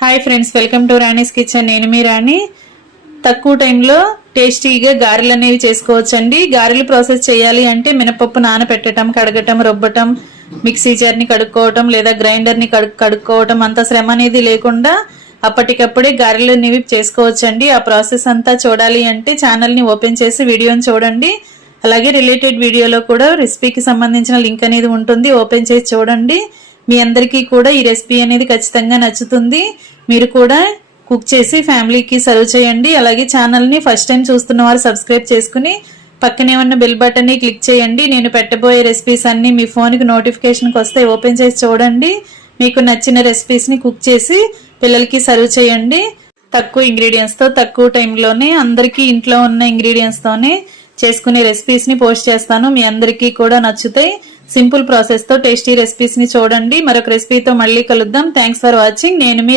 Hi friends welcome to Rani's kitchen నేను మీ రాణి. తక్కువ టైంలో టేస్టీగా గారెలు అనేవి చేసుకోవచ్చండి. గారెలు ప్రాసెస్ చేయాలి అంటే మినపప్పు నానపెట్టడం కడగటం రుబ్బటం మిక్సీ జార్ని కడుక్కోవటం లేదా గ్రైండర్ని కడు కడుక్కోవటం అంత శ్రమ అనేది లేకుండా అప్పటికప్పుడే గారెలు అనేవి చేసుకోవచ్చండి. ఆ ప్రాసెస్ అంతా చూడాలి అంటే ఛానల్ని ఓపెన్ చేసి వీడియోని చూడండి. అలాగే రిలేటెడ్ వీడియోలో కూడా రెసిపీకి సంబంధించిన లింక్ అనేది ఉంటుంది. ఓపెన్ చేసి చూడండి. మీ అందరికీ కూడా ఈ రెసిపీ అనేది ఖచ్చితంగా నచ్చుతుంది. మీరు కూడా కుక్ చేసి ఫ్యామిలీకి సర్వ్ చేయండి. అలాగే ఛానల్ని ఫస్ట్ టైం చూస్తున్న వారు సబ్స్క్రైబ్ చేసుకుని పక్కనే ఉన్న బెల్ బటన్ని క్లిక్ చేయండి. నేను పెట్టబోయే రెసిపీస్ అన్నీ మీ ఫోన్కి నోటిఫికేషన్కి వస్తే ఓపెన్ చేసి చూడండి. మీకు నచ్చిన రెసిపీస్ని కుక్ చేసి పిల్లలకి సర్వ్ చేయండి. తక్కువ ఇంగ్రీడియంట్స్తో తక్కువ టైంలోనే అందరికీ ఇంట్లో ఉన్న ఇంగ్రీడియంట్స్తోనే చేసుకునే రెసిపీస్ని పోస్ట్ చేస్తాను. మీ అందరికీ కూడా నచ్చుతాయి. సింపుల్ ప్రాసెస్తో టేస్టీ రెసిపీస్ని చూడండి. మరొక రెసిపీతో మళ్ళీ కలుద్దాం. థ్యాంక్స్ ఫర్ వాచింగ్ నేను మీ